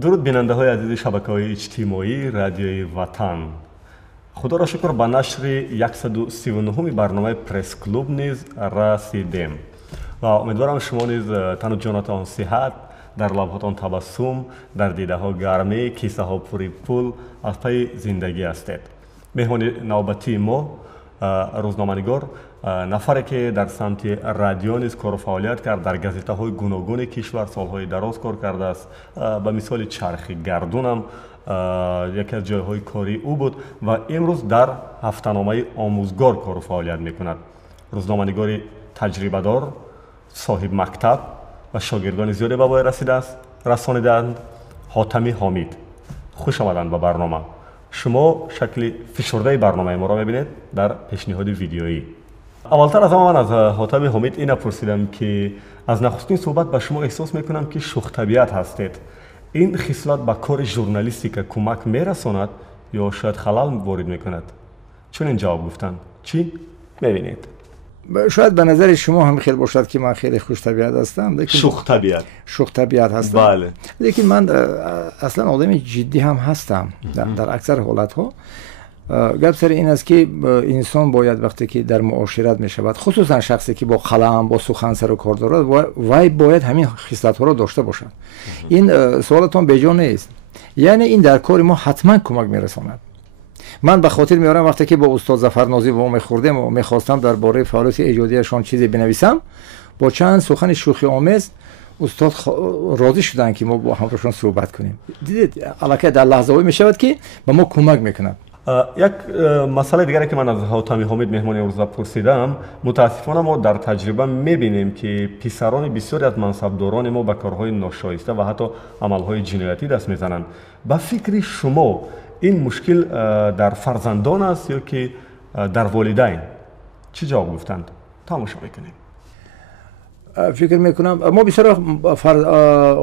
درود بیننده های عزیز شبکه‌های اجتماعی رادیوی وطن. خدا را شکر به نشر 139 برنامه پرس کلوب نیز رسیدیم و امیدوارم شما نیز تن و جانتان صحت، در لبهاتان تبسم، در دیده ها گرمی، کیسه ها پوری پول از پی زندگی هستید. مهمان نوبتی ما روزنامه‌نگار، نفری که در سمت رادیو نیز کار و فعالیت کرد، در گازیته های گوناگون کشور سالهای دراز کار کرده است. به مثال چرخی گردون هم یکی از جایهای کاری او بود و امروز در هفته‌نامه آموزگار کار و فعالیت میکند. روزنامه‌نگاری تجربه دار، صاحب مکتب و شاگردان زیادی به پای رسانیدند. حاتمی حامید، خوش آمدند به برنامه. شما شکل فشرده برنامه ما را میبینید در پیشنهاد ویدیویی. اولتر از همه من از حاتمی حامید این پرسیدم که از نخستین صحبت به شما احساس میکنم که شوخ طبیعت هستید. این خصلت به کار ژورنالیستیک کمک میرساند یا شاید خلل وارد میکند؟ چون این جواب گفتن چی میبینید؟ شاید به نظر شما هم خیلی باشد که من خیلی خوش طبیعت هستم، لیکن شوخ طبیعت هستم. بله. لیکن من اصلا آدم جدی هم هستم در اکثر حالت ها. گپ سر این است که انسان باید وقتی که در معاشرت می شود، خصوصا شخصی که با قلم با سخن سر و کار دارد، وای باید همین خصلت ها را داشته باشد. این سوالتون بیجا نیست، یعنی این در کار ما حتما کمک می رساند. من به خاطر میارم وقتی که با استاد ظفرنازی و میخوردم و میخواستم درباره فعالیت ایجادیشان چیزی بنویسم، با چند سخن شوخی آمیز استاد راضی شدن که ما با همراهشون صحبت کنیم. دیدید الکی در لحظه‌ای میشود که به ما کمک میکنند. یک مسئله دیگری که من از حاتمی حامید مهمان امروز پرسیدم، متاسفانه ما در تجربه میبینیم که پسران بسیاری از منصبداران ما به کارهای ناشایسته و حتی عملهای جنایتی دست میزنند. به فکر شما این مشکل در فرزندان است یا که در والدین؟ چی جواب گفتند؟ تماشا میکنیم. فکر میکنم ما بسیار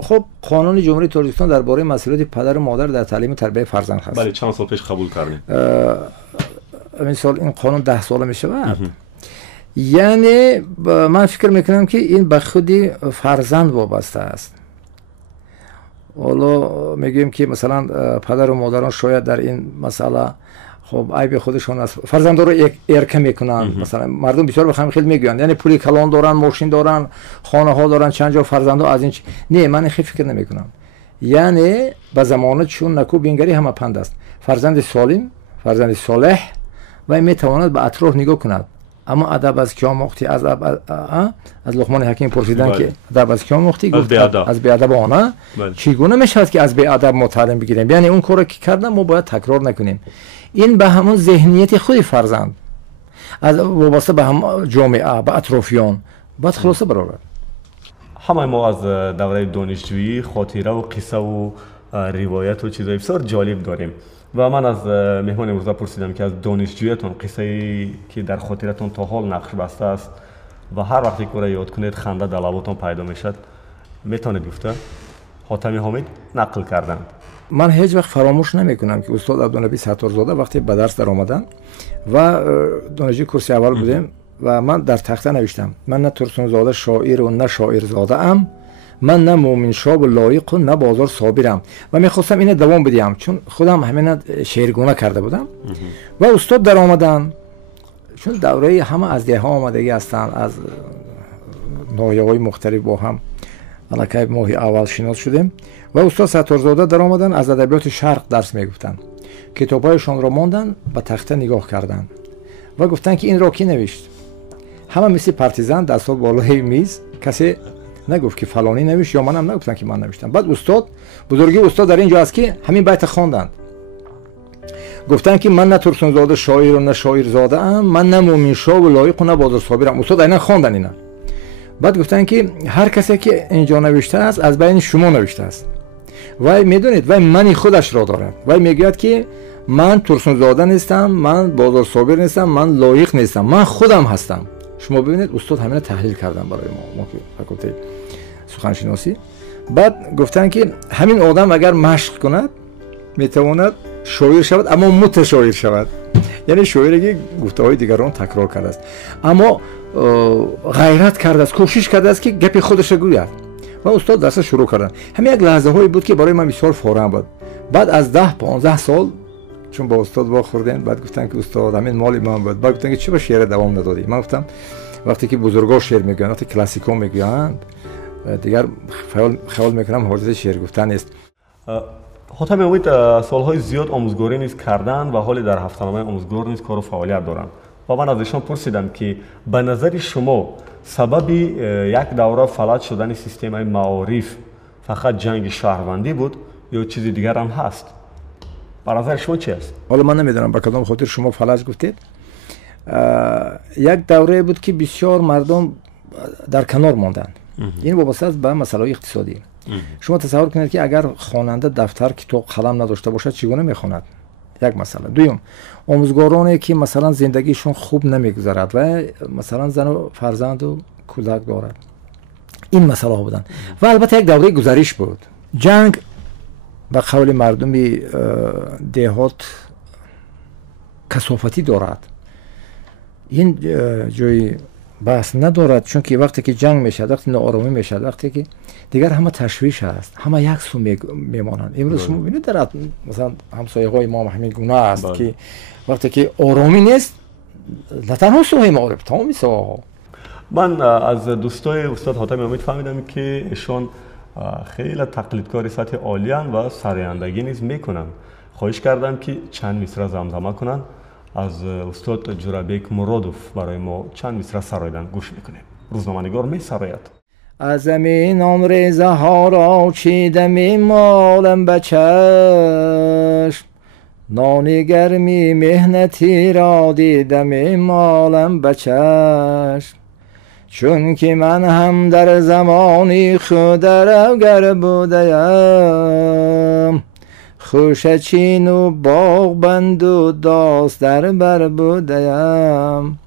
خب قانون جمهوری تاجیکستان درباره مسئولیت پدر و مادر در تعلیم و تربیت فرزند هست. بله، چند سال پیش قبول کردیم. این سال این قانون 10 ساله میشود. یعنی من فکر میکنم که این به خودی فرزند وابسته است. حالا میگیم که مثلا پدر و مادران شاید در این مسئله خب عیب خودشون است، فرزندا رو ارکه میکنن. مثلا مردم بسیار بخوام خیلی میگن یعنی پولی کلان دارن، ماشین دارن، خانه ها دارن، چند جا فرزندا از این نه، من خیلی فکر نمیکنم. یعنی به زمانه چون نکو بینگری همه پند است. فرزند سالم، فرزند صالح و میتواند به اطراف نگاه کند. اما ادب از کیا مختی؟ از لقمان حکیم پرسیدن که ادب از کیا مختی؟ گفت از بیادبانه. چگونه میشود که از بیادب ما تعلیم بگیریم؟ یعنی اون کاری که کردن ما باید تکرار نکنیم. این به همون ذهنیت خود فرزند از وابسته به هم جامعه، به اطرافیان باید خلاصه برآورد. همه ما از دوره دانشجویی خاطره و قصه و روایت و چیزای بسیار جالب داریم و من از مهمان امروز پرسیدم که از دانشجوییتون قصه‌ای که در خاطرتون تا حال نقش بسته است و هر وقتی که یاد کنید خنده در لباتون پیدا میشد، میتونید گفته؟ حاتمی حامید نقل کردن. من هیچ وقت فراموش نمیکنم که استاد عبدالنبی ستارزاده وقتی به درس در آمدن و دانشجوی کورس اول بودیم و من در تخته نوشتم من نه ترسونزاده شاعر و نه شاعر زاده ام، من نه مومن شاب و لایق و نه بازار صابرم و میخواستم اینو دوام بدیم چون خودم همین شعرگونه کرده بودم و استاد در آمدن چون دوره همه از ده ها آمدگی هستن، از ناحیه‌های مختلف با هم الکی ماه اول شناس شدیم و استاد ستارزاده در آمدن از ادبیات شرق درس میگفتن. کتابایشان را ماندن، به تخته نگاه کردن و گفتن که این را کی نوشت؟ همه مثل پارتیزان دستا بالای میز، کسی نگفت که فلانی نوشت یا منم نگفتن که من نوشتم. بعد استاد بزرگی استاد در اینجا است که همین بیت خواندن، گفتن که من نه ترسونزاده شاعر و نه شاعر زاده ام، من نه مومن شاه و لایق و نه بازار صابرم. استاد اینا خواندن اینا. بعد گفتن که هر کسی که اینجا نوشته است از بین شما نوشته است. و میدونید و منی خودش را دارد و میگوید که من ترسونزاده نیستم، من بازار صابر نیستم، من لایق نیستم، من خودم هستم. شما ببینید استاد همین تحلیل کردن برای ما که فکلته سخنشناسی. بعد گفتن که همین آدم اگر مشق کند میتواند شاعر شود اما متشاعر شود. یعنی شاعری که گفته‌های دیگران تکرار کرده است اما غیرت کرده است، کوشش کرده است که گپ خودش گوید و استاد درس شروع کردن. همین یک لحظه هایی بود که برای من بسیار فوران بود. بعد از 10-15 سال چون با استاد واخوردن، بعد گفتن که استاد همین مال من بود. بعد گفتن که چرا شعر دوام ندادی؟ من گفتم وقتی که بزرگا شعر میگن، وقتی کلاسیکا میگن، دیگر خیال میکنم حاضر شعر گفتن است. حاتم امید سالهای زیاد آموزگاری نیز کردن و حالی در هفته‌نامه آموزگار نیز کار و فعالیت دارند. و من از ایشان پرسیدم که به نظر شما سبب یک دوره فلج شدن سیستم معارف فقط جنگ شهروندی بود یا چیزی دیگر هم هست؟ به نظر شما چی است؟ حالا من نمیدونم به کدام خاطر شما فلج گفتید. یک دوره بود که بسیار مردم در کنار ماندند. این وابسته است به مسائل اقتصادی. شما تصور کنید که اگر خواننده دفتر کتاب قلم نداشته باشد چگونه میخواند؟ یک مسئله. دوم، آموزگارانی که مثلا زندگیشون خوب نمیگذرد و مثلا زن و فرزند و کودک دارد، این مسئله ها بودن. و البته یک دوره گذریش بود. جنگ به قول مردمی دهات کثافتی دارد. این جای بحث ندارد، چون که وقتی که جنگ میشد، وقتی ناآرامی میشد، وقتی که دیگر همه تشویش است، همه یک سو میمانند. امروز شما ببینید در مثلا همسایه های ما همین گونه است که وقتی که آرامی نیست، نه تنها سوهای معارف، تمام سوها. من از دوستای استاد حاتم امید فهمیدم که ایشان خیلی تقلیدکاری سطح عالیان و سرایندگی نیز میکنن. خواهش کردم که چند مصرع زمزمه کنن. از استاد جورابیک مرادوف برای ما چند مصرع سراییدن گوش میکنیم. روزنامه‌نگار میسراید. از زمینم ریزه ها را چیدم مالم به چشم، نان گرمی مهنتی را دیدم مالم به چشم، چون که من هم در زمانی خود روگر بودم، خوش چین و باغ بند و داست در بر بودم،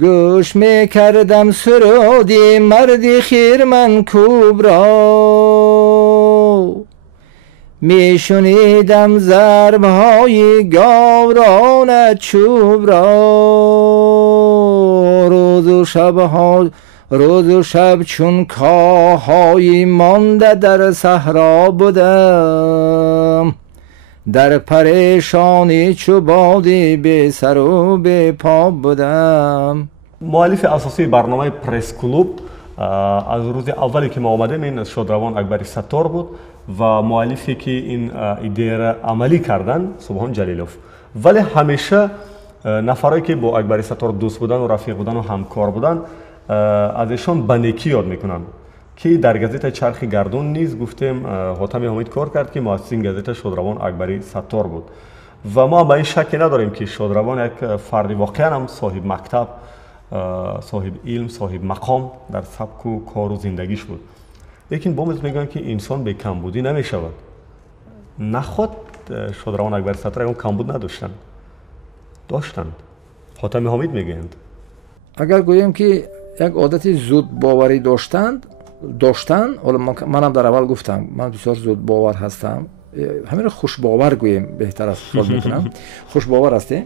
گوش می کردم سرودی مردی خیر من کوب را، می شنیدم ضرب های گاوران چوب را، روز و شب چون کاهایی مانده در صحرا بودم، در پریشانی چو بادی به سر و به پا بودم. مؤلف اساسی برنامه پرس کلوب از روز اولی که ما آمدیم این شادروان اکبری ستار بود و مؤلفی که این ایده را عملی کردن سبحان جلیلوف. ولی همیشه نفرایی که با اکبری ستار دوست بودن و رفیق بودن و همکار بودن از ایشان به نیکی یاد میکنن که در گازیت چرخ گردون نیز گفتیم حاتم امید کار کرد که مؤسس این گازیت شادروان اکبری ستار بود و ما به این شکی نداریم که شادروان یک فردی واقعا هم صاحب مکتب، صاحب علم، صاحب مقام در سبک و کار و زندگیش بود. لیکن بعضی میگن که انسان به کمبودی نمیشود. نخود شادروان اکبری ستار اون کمبود داشتند. حاتم امید میگند اگر گویم که یک عادت زود باوری داشتن، حالا منم در اول گفتم من بسیار زود باور هستم، همین رو خوش باور گویم بهتر است فکر میکنم. خوش باور هستی.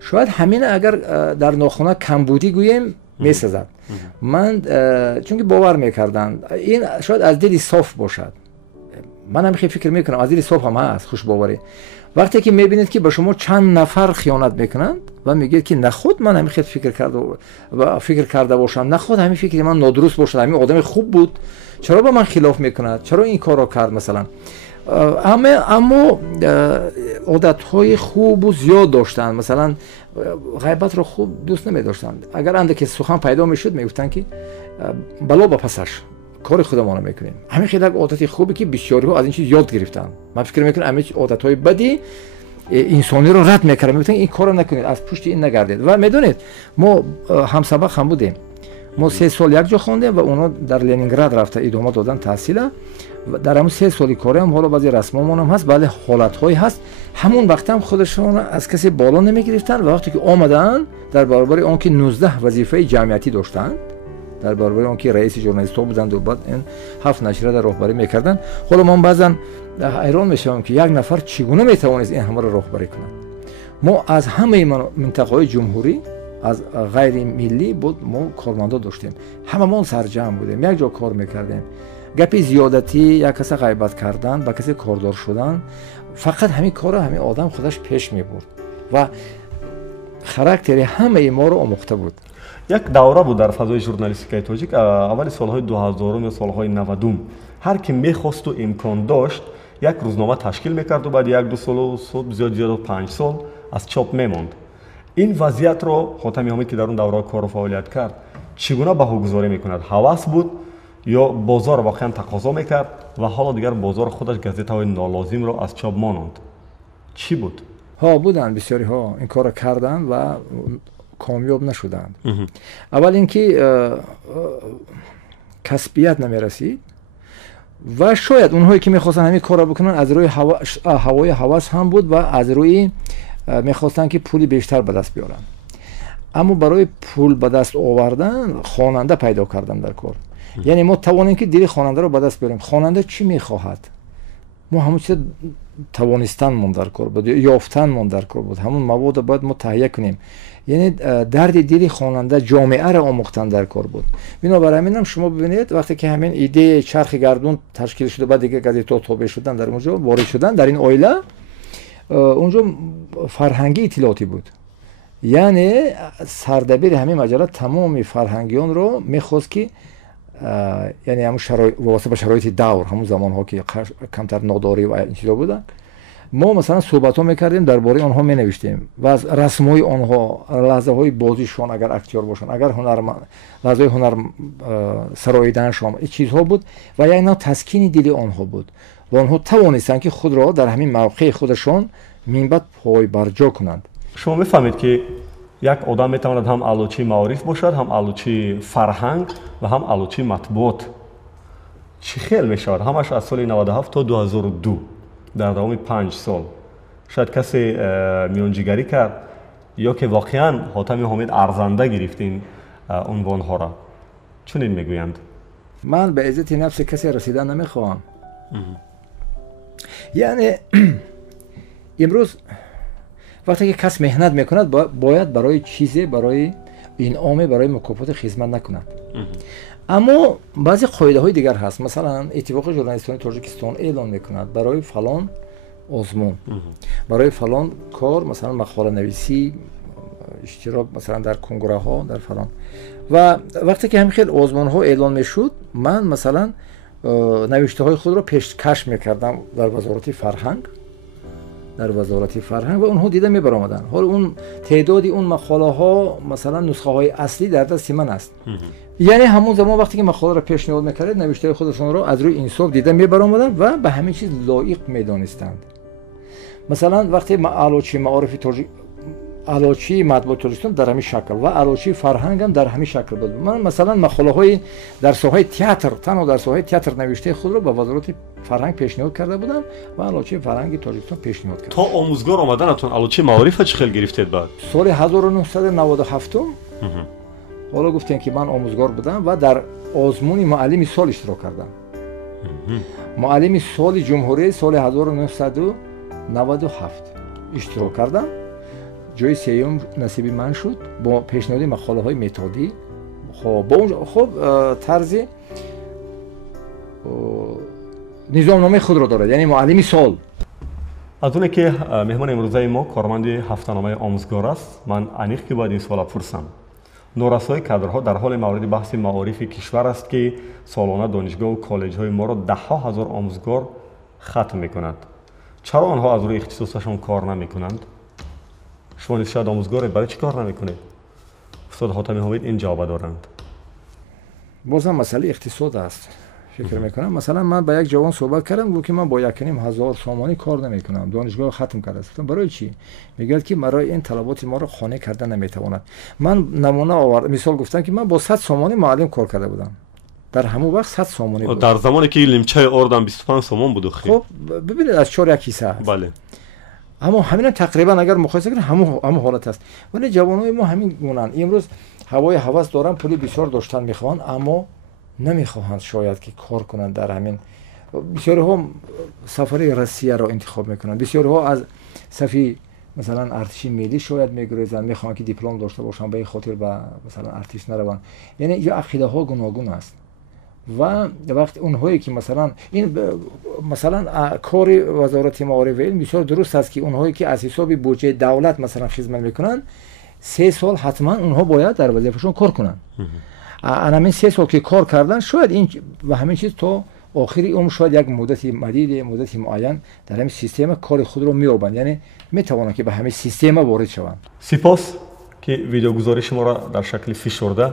شاید همین اگر در ناخونه کمبودی گویم میسازد. من چون که باور میکردن این شاید از دل صاف باشد. من هم خیلی فکر میکنم از دل صاف هم هست خوش باوری. وقتی که میبینید که به شما چند نفر خیانت میکنند و میگید که نخود من همین خیلی فکر کرده باشم، نخود همین فکر من نادرست باشد، همین آدم خوب بود، چرا با من خلاف میکند، چرا این کار را کرد مثلا. اما عادتهای خوب و زیاد داشتن، مثلا غیبت را خوب دوست نمیداشتن. اگر اندکی سخن پیدا میشد میگفتن که بلا با پسش کار خودمان رو میکنیم. همین خیلی عادت خوبی که بسیاری ها از این چیز یاد گرفتن. من فکر میکنم همین عادتهای بدی انسانی رو رد میکنه، میگفتن این کارو نکنید، از پشت این نگردید. و میدونید ما هم سبق هم بودیم، ما 3 سال یک جا خواندیم و اونا در لنینگراد رفته ادامه دادن تحصیل. در همون 3 سالی کاری هم حالا بعضی رسمامون هم هست، بله حالت‌هایی هست. همون وقت هم خودشون از کسی بالا نمیگرفتن و وقتی که آمدن در برابر اون که 19 وظیفه جمعیتی داشتن، در برابر اون که رئیس ژورنالیست‌ها بودند و بعد این 7 نشریه در راهبری میکردن، حالا من بعضن حیران میشم که یک نفر چگونه میتوانست این همه رو راهبری کنه. ما از همه منطقه‌های جمهوری از غیر ملی بود ما کارمندا داشتیم هممون سرجم بودیم یک جا کار میکردیم گپی زیادتی یک کس غیبت کردن با کسی کاردار شدن فقط همین کار همین آدم خودش پیش میبرد و خاراکتر همه ما رو آموخته بود. یک دوره بود در فضای ژورنالیستیک تاجیک اول سالهای 2000 یا سالهای 90 هر کی میخواست و امکان داشت یک روزنامه تشکیل میکرد و بعد یک دو سال و زیاد 5 سال از چاپ میموند. این وضعیت رو خاتمی حامد که در اون دوره کار و فعالیت کرد چگونه بهاگذاری میکند؟ هوس بود یا بازار واقعا تقاضا میکرد و حالا دیگر بازار خودش گازیته‌های نالازم رو از چاپ ماند؟ چی بود؟ ها بودن بسیاری ها این کار کردن و کامیاب نشدند. اول اینکه کسبیت نمیرسید و شاید اونهایی که میخواستن همین کار بکنن از روی هوای هوس هم بود و از روی میخواستن که پولی بیشتر به دست بیارن. اما برای پول به دست آوردن خواننده پیدا کردن در کار. یعنی ما توانیم که دل خواننده رو به دست بیاریم. خواننده چی میخواهد؟ ما همون چیز توانستن من در کار بود، یافتن من در کار بود. همون مواد باید ما تهیه کنیم. یعنی درد دل خواننده جامعه را آموختن در کار بود. بنابر همین شما ببینید وقتی که همین ایده چرخ گردون تشکیل شده بعد دیگه گازیتا تابع شدن در اونجا وارد شدن در این عائله اونجا فرهنگی اطلاعاتی بود. یعنی سردبیر همین مجله تمام فرهنگیان رو میخواست که یعنی همون واسه به شرایط دور همون زمان ها که کمتر ناداری و این چیزا بودن ما مثلا صحبت ها میکردیم درباره آنها می نوشتیم و از رسم های آنها لحظه های بازیشون اگر اکتیور باشن اگر هنرمند لحظه هنر سراییدنشون این چیزها بود و یعنی تسکین دل آنها بود و آنها توانستن که خود را در همین موقع خودشون منبت پای برجا کنند. شما میفهمید که یک آدم میتواند هم علوچی معارف باشد هم علوچی فرهنگ و هم علوچی مطبوعات. چی خیل میشود همش از سال 97 تا 2002 در دوام 5 سال شاید کسی میانجیگری کرد یا که واقعا حاتمی حامد ارزنده گرفت این عنوان ها را؟ چنین میگویند. من به عزت نفس کسی رسیدن نمیخواهم. یعنی امروز وقتی که کس مهنت میکند باید برای چیزی برای انعام برای مکافات خدمت نکند. اما بعضی قاعده های دیگر هست. مثلا اتفاق ژورنالیستان تاجیکستان اعلان میکند برای فلان آزمون برای فلان کار مثلا مقاله نویسی اشتراک مثلا در کنگره ها در فلان و وقتی که همین خیلی آزمون ها اعلان میشد من مثلا نوشته های خود را پیشکش میکردم در وزارت فرهنگ و اونها دیده میبرآمدن. حالا اون تعدادی اون مقاله ها مثلا نسخه های اصلی در دست من است. یعنی همون زمان وقتی که مقاله را پیشنهاد میکردید نوشته خودشون را از روی انصاف دیده میبرآمدن و به همین چیز لایق میدانستند. مثلا وقتی علوچی معارف علوچی مطبوعات تاجیکستان در همین شکل و علوچی فرهنگ هم در همین شکل بود. من مثلا مقاله های در ساحه تئاتر تنها در ساحه تئاتر نوشته خود را به وزارت فرهنگ پیشنهاد کرده بودم و علوچی فرهنگ تاجیکستان پیشنهاد کردم. تا آموزگار آمدنتون علوچی معارف چه خیلی گرفتید بعد؟ سال 1997 حالا گفتن که من آموزگار بودم و در آزمون معلم سال اشتراک کردم. معلم سال جمهوری سال 1997 اشتراک کردم. جای سیوم نصیب من شد با پیشنهاد مقاله های متدی. خب با اون طرز نظامنامه خود را دارد یعنی معلم سال. از اونه که مهمان امروزه ما کارمند هفته‌نامه آموزگار است من انیق که باید این سوال پرسم. نورسای کادرها در حال مورد بحث معارف کشور است که سالانه دانشگاه و کالج های ما را ده ها هزار آموزگار ختم میکند. چرا آنها از روی اختصاصشان کار نمیکنند؟ شما نیز شاید آموزگار برای چی کار نمیکنید؟ استاد حاتمی حامد این جواب دارند. بازم مسئله اقتصاد است. فکر میکنم مثلا من با یک جوان صحبت کردم گفت که من با 1,500 سامانی کار نمیکنم دانشگاه ختم کرده است. برای چی؟ میگه که برای این طلبات ما رو خانه کردن نمیتواند. من نمونه آورد مثال گفتم که من با 100 سامانی معلم کار کرده بودم. در همون وقت 100 سامانی بود. در زمانی که لیمچه آردم 25 سامان بود. خب ببینید از 4 یک کیسه است. بله. اما همین تقریبا اگر مقایسه کنیم همون حالت است. ولی جوانای ما همین گونن. امروز هوای هوس دارن پولی بسیار داشتن میخوان اما نمیخواهند شاید که کار کنند در همین. بسیاری ها سفر روسیه را انتخاب میکنند. بسیاری ها از صفی مثلا ارتش ملی شاید میگریزن، میخوان که دیپلم داشته باشن به این خاطر به مثلا ارتش نرون. یعنی یا عقیده ها گوناگون است و وقتی اونهایی که مثلا این مثلا کار وزارت معارف و علم بسیار درست است که اونهایی که از حساب بودجه دولت مثلا خدمت میکنن 3 سال حتما اونها باید در وظیفهشون کار کنن. همین 3 سال که کار کردن شاید این و همین چیز تا آخری عمر شاید یک مدت مدید مدت معین در همین سیستم کار خود رو میابند، یعنی میتوانند که به همین سیستم وارد شوند. سپاس که ویدیو گزارش شما را در شکل فشرده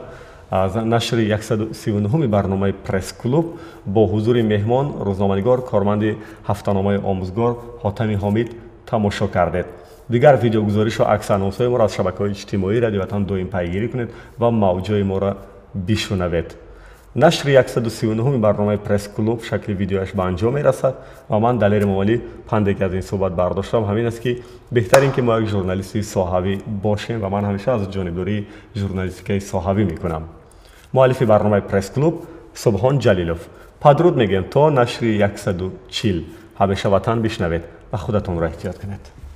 از نشر 139 برنامه پرس کلوب با حضور مهمان روزنامه‌نگار کارمند هفته‌نامه آموزگار حاتمی حامد تماشا کردید. دیگر ویدیو گزارش و عکس انونس‌های ما را از شبکه‌های اجتماعی رادیو وطن دائم پیگیری کنید و موج‌های ما را بشنوید. نشر 139 برنامه پرس کلوب شکل ویدیوش به انجام میرسد و من دلیر ممالی پنده که از این صحبت برداشتم همین است که بهتر این که ما یک ژورنالیستی صحافی باشیم و من همیشه از جانبداری ژورنالیستیک صحافی میکنم. مؤلف برنامه پرس کلوب سبحان جلیلوف. پدرود میگم تا نشر 140 همیشه وطن بشنوید و خودتون را احتیاط کنید.